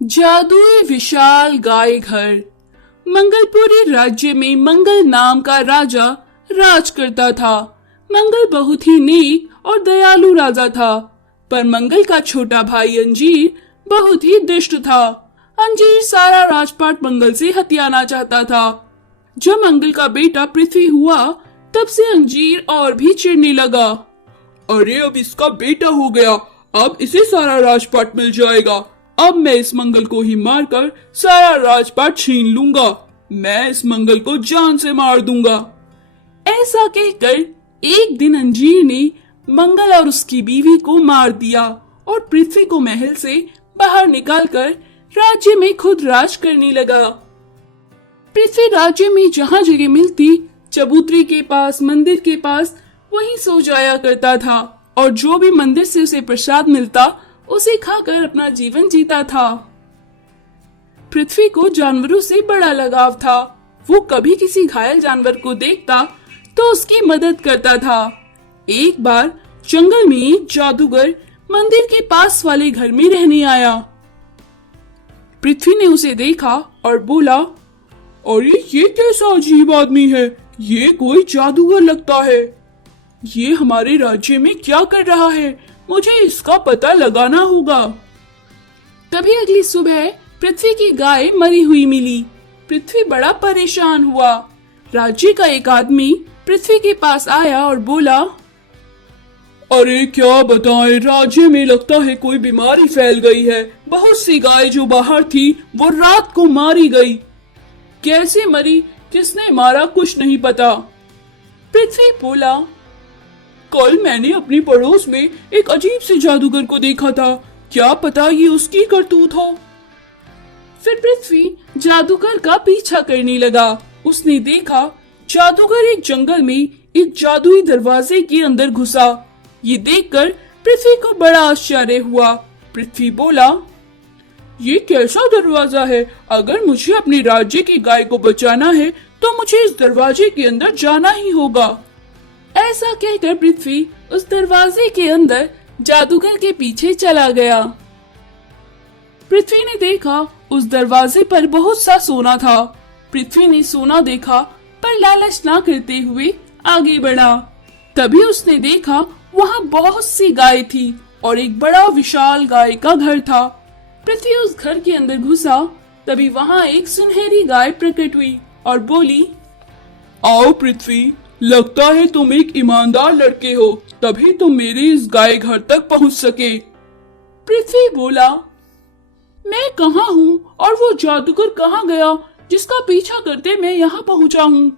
जादुई विशाल गाय घर। मंगलपुरी राज्य में मंगल नाम का राजा राज करता था। मंगल बहुत ही नेक और दयालु राजा था, पर मंगल का छोटा भाई अंजीर बहुत ही दुष्ट था। अंजीर सारा राजपाट मंगल से हथियाना चाहता था। जब मंगल का बेटा पृथ्वी हुआ, तब से अंजीर और भी चिढ़ने लगा। अरे अब इसका बेटा हो गया, अब इसे सारा राजपाट मिल जाएगा। अब मैं इस मंगल को ही मारकर सारा राजपाट छीन लूंगा। मैं इस मंगल को जान से मार दूंगा। ऐसा कहकर एक दिन अंजीर ने मंगल और उसकी बीवी को मार दिया और पृथ्वी को महल से बाहर निकालकर राज्य में खुद राज करने लगा। पृथ्वी राज्य में जहाँ जगह मिलती, चबूतरे के पास, मंदिर के पास, वहीं सो जाया करता था और जो भी मंदिर से उसे प्रसाद मिलता उसे खाकर अपना जीवन जीता था। पृथ्वी को जानवरों से बड़ा लगाव था। वो कभी किसी घायल जानवर को देखता तो उसकी मदद करता था। एक बार जंगल में एक जादूगर मंदिर के पास वाले घर में रहने आया। पृथ्वी ने उसे देखा और बोला, अरे ये कैसा अजीब आदमी है, ये कोई जादूगर लगता है। ये हमारे राज्य में क्या कर रहा है, मुझे इसका पता लगाना होगा। तभी अगली सुबह पृथ्वी की गाय मरी हुई मिली। पृथ्वी बड़ा परेशान हुआ। राज्य का एक आदमी पृथ्वी के पास आया और बोला, अरे क्या बताएं, राज्य में लगता है कोई बीमारी फैल गई है। बहुत सी गाय जो बाहर थी वो रात को मारी गई। कैसे मरी, किसने मारा, कुछ नहीं पता। पृथ्वी बोला, कल मैंने अपनी पड़ोस में एक अजीब से जादूगर को देखा था, क्या पता ये उसकी करतूत हो। फिर पृथ्वी जादूगर का पीछा करने लगा। उसने देखा जादूगर एक जंगल में एक जादुई दरवाजे के अंदर घुसा। ये देखकर पृथ्वी को बड़ा आश्चर्य हुआ। पृथ्वी बोला, ये कैसा दरवाजा है, अगर मुझे अपने राज्य की गाय को बचाना है तो मुझे इस दरवाजे के अंदर जाना ही होगा। ऐसा कहकर पृथ्वी उस दरवाजे के अंदर जादूगर के पीछे चला गया। पृथ्वी ने देखा उस दरवाजे पर बहुत सा सोना था। पृथ्वी ने सोना देखा पर लालच ना करते हुए आगे बढ़ा। तभी उसने देखा वहाँ बहुत सी गाय थी और एक बड़ा विशाल गाय का घर था। पृथ्वी उस घर के अंदर घुसा, तभी वहाँ एक सुनहरी गाय प्रकट हुई और बोली, आओ पृथ्वी, लगता है तुम एक ईमानदार लड़के हो, तभी तुम मेरे इस गाय घर तक पहुँच सके। पृथ्वी बोला, मैं कहाँ हूँ और वो जादूगर कहाँ गया जिसका पीछा करते मैं यहाँ पहुँचा हूँ।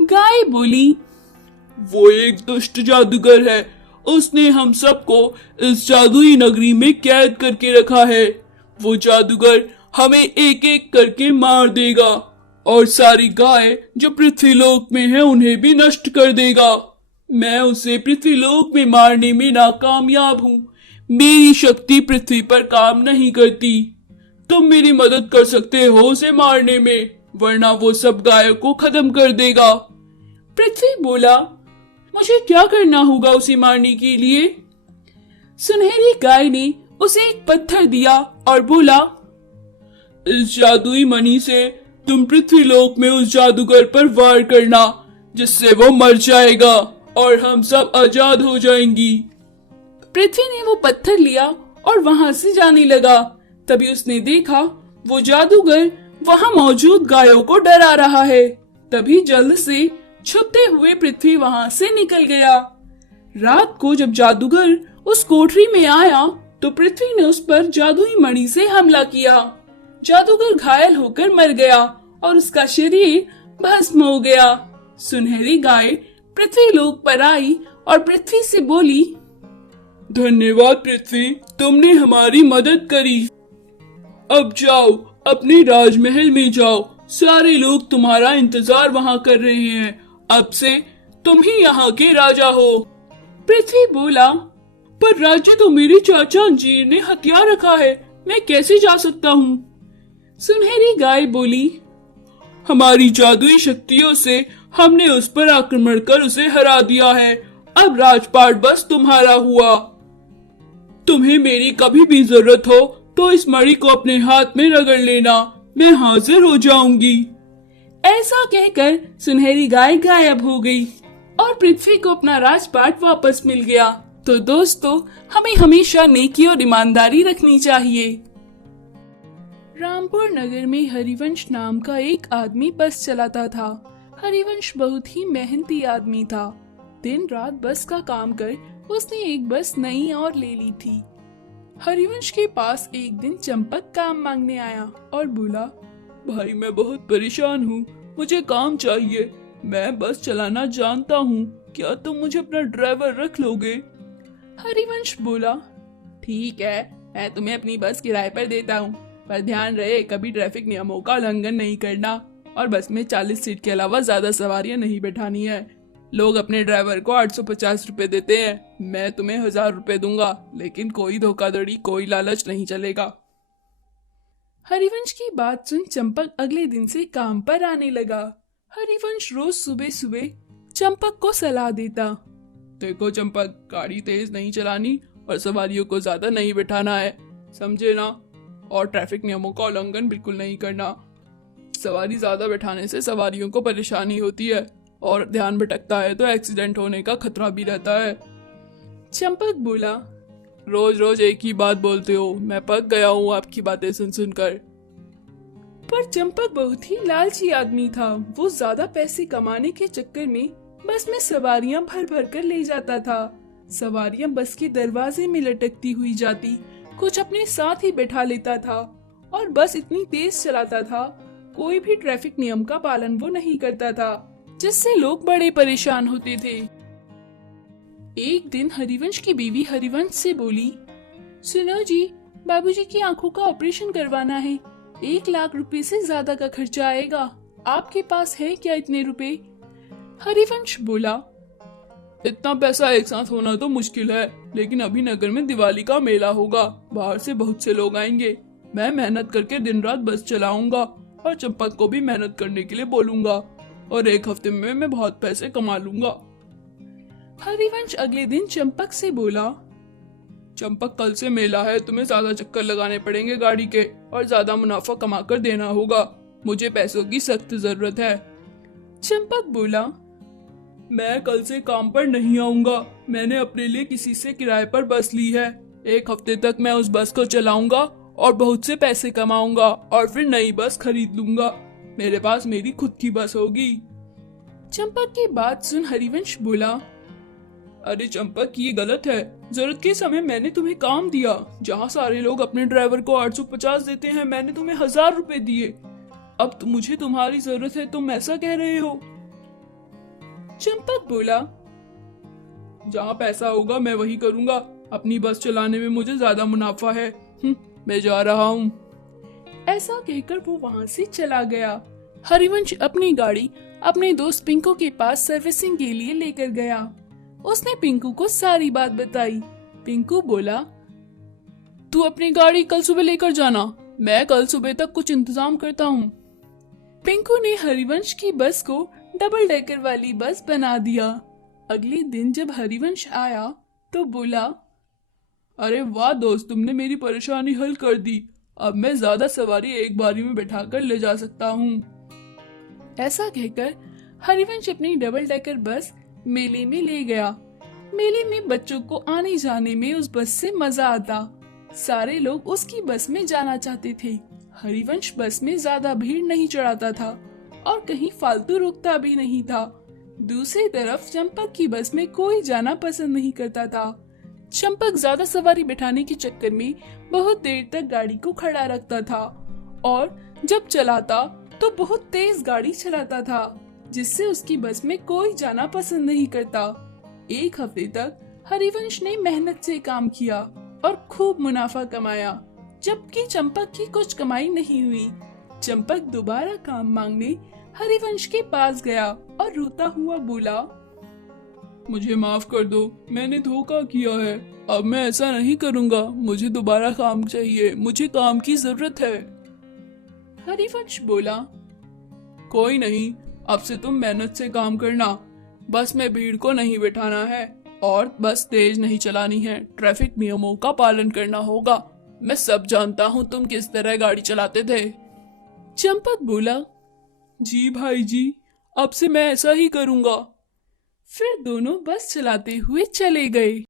गाय बोली, वो एक दुष्ट जादूगर है, उसने हम सबको इस जादुई नगरी में कैद करके रखा है। वो जादूगर हमें एक एक करके मार देगा और सारी गाय जो पृथ्वीलोक में है उन्हें भी नष्ट कर देगा। मैं उसे पृथ्वीलोक में मारने में नाकामयाब हूँ। मेरी शक्ति पृथ्वी पर काम नहीं करती। तुम मेरी मदद कर सकते हो उसे मारने में, वरना वो सब गायों को खत्म कर देगा। पृथ्वी बोला, मुझे क्या करना होगा उसे मारने के लिए। सुनहरी गाय ने उसे एक पत्थर दिया और बोला, इस जादुई मणि से तुम पृथ्वीलोक में उस जादूगर पर वार करना, जिससे वो मर जाएगा और हम सब आजाद हो जाएंगी। पृथ्वी ने वो पत्थर लिया और वहाँ से जाने लगा। तभी उसने देखा वो जादूगर वहाँ मौजूद गायों को डरा रहा है। तभी जल्द से छुपते हुए पृथ्वी वहाँ से निकल गया। रात को जब जादूगर उस कोठरी में आया तो पृथ्वी ने उस पर जादुई मणि से हमला किया। जादूगर घायल होकर मर गया और उसका शरीर भस्म हो गया। सुनहरी गाय पृथ्वी लोक पर आई और पृथ्वी से बोली, धन्यवाद पृथ्वी, तुमने हमारी मदद करी। अब जाओ, अपने राजमहल में जाओ, सारे लोग तुम्हारा इंतजार वहाँ कर रहे हैं। अब से तुम ही यहाँ के राजा हो। पृथ्वी बोला, पर राज्य तो मेरे चाचा अंजीर ने हथियार रखा है, मैं कैसे जा सकता हूँ। सुनहरी गाय बोली, हमारी जादुई शक्तियों से हमने उस पर आक्रमण कर उसे हरा दिया है। अब राजपाट बस तुम्हारा हुआ। तुम्हें मेरी कभी भी जरूरत हो तो इस मणि को अपने हाथ में रगड़ लेना, मैं हाजिर हो जाऊंगी। ऐसा कहकर सुनहरी गाय गायब हो गई और पृथ्वी को अपना राजपाट वापस मिल गया। तो दोस्तों, हमें हमेशा नेकी और ईमानदारी रखनी चाहिए। रामपुर नगर में हरिवंश नाम का एक आदमी बस चलाता था। हरिवंश बहुत ही मेहनती आदमी था। दिन रात बस का काम कर उसने एक बस नई और ले ली थी। हरिवंश के पास एक दिन चंपक काम मांगने आया और बोला, भाई मैं बहुत परेशान हूँ, मुझे काम चाहिए। मैं बस चलाना जानता हूँ, क्या तुम मुझे अपना ड्राइवर रख लोगे? हरिवंश बोला, ठीक है, मैं तुम्हें अपनी बस किराए पर देता हूँ, पर ध्यान रहे कभी ट्रैफिक नियमों का उल्लंघन नहीं करना और बस में 40 सीट के अलावा ज्यादा सवारियां नहीं बैठानी है। लोग अपने ड्राइवर को 850 रुपए देते हैं, मैं तुम्हें 1000 रुपए दूंगा, लेकिन कोई धोखाधड़ी, कोई लालच नहीं चलेगा। हरिवंश की बात सुन चंपक अगले दिन से काम पर आने लगा। हरिवंश रोज सुबह सुबह चंपक को सलाह देता, देखो चंपक, गाड़ी तेज नहीं चलानी और सवारियों को ज्यादा नहीं बिठाना है, समझे ना? और ट्रैफिक नियमों का उल्लंघन बिल्कुल नहीं करना। सवारी ज्यादा बैठाने से सवारियों को परेशानी होती है और ध्यान भटकता है तो एक्सीडेंट होने का खतरा भी रहता है। चंपक बोला, रोज रोज एक ही बात बोलते हो, मैं पक गया हूँ आपकी बातें सुन सुनकर। पर चंपक बहुत ही लालची आदमी था। वो ज्यादा पैसे कमाने के चक्कर में बस में सवारियां भर भर कर ले जाता था। सवारियां बस के दरवाजे में लटकती हुई जाती, कुछ अपने साथ ही बैठा लेता था और बस इतनी तेज चलाता था, कोई भी ट्रैफिक नियम का पालन वो नहीं करता था, जिससे लोग बड़े परेशान होते थे। एक दिन हरिवंश की बीवी हरिवंश से बोली, सुनो जी, बाबूजी की आंखों का ऑपरेशन करवाना है, 1 लाख रुपए से ज्यादा का खर्चा आएगा, आपके पास है क्या इतने रुपए? हरिवंश बोला, इतना पैसा एक साथ होना तो मुश्किल है, लेकिन अभी नगर में दिवाली का मेला होगा, बाहर से बहुत से लोग आएंगे, मैं मेहनत करके दिन रात बस चलाऊंगा और चंपक को भी मेहनत करने के लिए बोलूंगा और 1 हफ्ते में मैं बहुत पैसे कमा लूंगा। हरिवंश अगले दिन चंपक से बोला, चंपक, कल से मेला है, तुम्हें ज्यादा चक्कर लगाने पड़ेंगे गाड़ी के और ज्यादा मुनाफा कमा कर देना होगा, मुझे पैसों की सख्त जरूरत है। चंपक बोला, मैं कल से काम पर नहीं आऊंगा, मैंने अपने लिए किसी से किराए पर बस ली है, 1 हफ्ते तक मैं उस बस को चलाऊंगा और बहुत से पैसे कमाऊंगा और फिर नई बस खरीद लूंगा, मेरे पास मेरी खुद की बस होगी। चंपक की बात सुन हरिवंश बोला, अरे चंपक, ये गलत है, जरूरत के समय मैंने तुम्हें काम दिया, जहाँ सारे लोग अपने ड्राइवर को 850 देते हैं, मैंने तुम्हें 1000 रुपए दिए, अब मुझे तुम्हारी जरूरत है, तुम ऐसा कह रहे हो? चंपक बोला, जहाँ पैसा होगा मैं वही करूंगा, अपनी बस चलाने में मुझे ज्यादा मुनाफा है, मैं जा रहा हूँ। ऐसा कहकर वो वहाँ से चला गया। हरिवंश अपनी गाड़ी अपने दोस्त पिंकू के पास सर्विसिंग के लिए लेकर गया। उसने पिंकू को सारी बात बताई। पिंकू बोला, तू अपनी गाड़ी कल सुबह लेकर जाना, मैं कल सुबह तक कुछ इंतजाम करता हूँ। पिंकू ने हरिवंश की बस को डबल डेकर वाली बस बना दिया। अगले दिन जब हरिवंश आया तो बोला, अरे वाह दोस्त, तुमने मेरी परेशानी हल कर दी, अब मैं ज्यादा सवारी एक बारी में बैठाकर ले जा सकता हूँ। ऐसा कहकर हरिवंश अपनी डबल डेकर बस मेले में ले गया। मेले में बच्चों को आने जाने में उस बस से मजा आता। सारे लोग उसकी बस में जाना चाहते थे। हरिवंश बस में ज्यादा भीड़ नहीं चढ़ाता था और कहीं फालतू रुकता भी नहीं था। दूसरी तरफ चंपक की बस में कोई जाना पसंद नहीं करता था। चंपक ज्यादा सवारी बिठाने के चक्कर में बहुत देर तक गाड़ी को खड़ा रखता था और जब चलाता तो बहुत तेज गाड़ी चलाता था, जिससे उसकी बस में कोई जाना पसंद नहीं करता। 1 हफ्ते तक हरिवंश ने मेहनत से काम किया और खूब मुनाफा कमाया, जबकि चंपक की कुछ कमाई नहीं हुई। चंपक दोबारा काम मांगने हरिवंश के पास गया और रोता हुआ बोला, मुझे माफ कर दो, मैंने धोखा किया है, अब मैं ऐसा नहीं करूँगा, मुझे दोबारा काम चाहिए, मुझे काम की जरूरत है। हरिवंश बोला, कोई नहीं, अब से तुम मेहनत से काम करना, बस में भीड़ को नहीं बिठाना है और बस तेज नहीं चलानी है, ट्रैफिक नियमों का पालन करना होगा, मैं सब जानता हूँ तुम किस तरह गाड़ी चलाते थे। चंपक बोला। जी भाई जी, अब से मैं ऐसा ही करूँगा। फिर दोनों बस चलाते हुए चले गए।